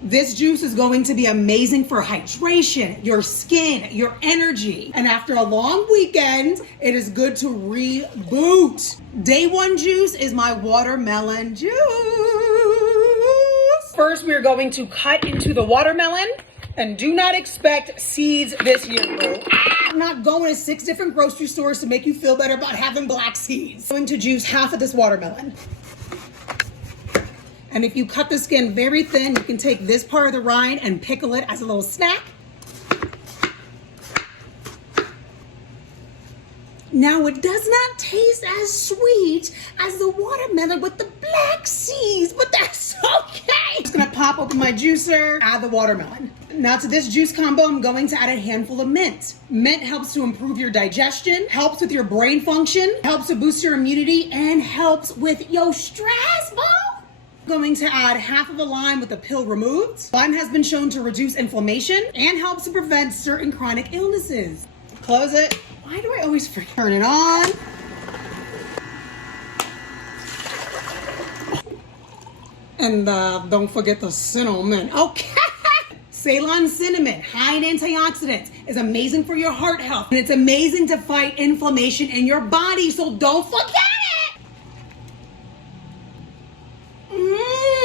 This juice is going to be amazing for hydration, your skin, your energy. And after a long weekend, it is good to reboot. Day one juice is my watermelon juice. First, we're going to cut into the watermelon. And do not expect seeds this year, bro. I'm not going to 6 different grocery stores to make you feel better about having black seeds. I'm going to juice half of this watermelon. And if you cut the skin very thin, you can take this part of the rind and pickle it as a little snack. Now, it does not taste as sweet as the watermelon with the black seeds, but that's okay. I'm just gonna pop open my juicer, add the watermelon. Now to this juice combo, I'm going to add a handful of mint. Mint helps to improve your digestion, helps with your brain function, helps to boost your immunity, and helps with your stress, bro. Going to add half of a lime with the pill removed. Lime has been shown to reduce inflammation and helps to prevent certain chronic illnesses. Close it. Why do I always forget? Turn it on. And don't forget the cinnamon. Okay. Ceylon cinnamon, high in antioxidants, is amazing for your heart health. And it's amazing to fight inflammation in your body, so don't forget.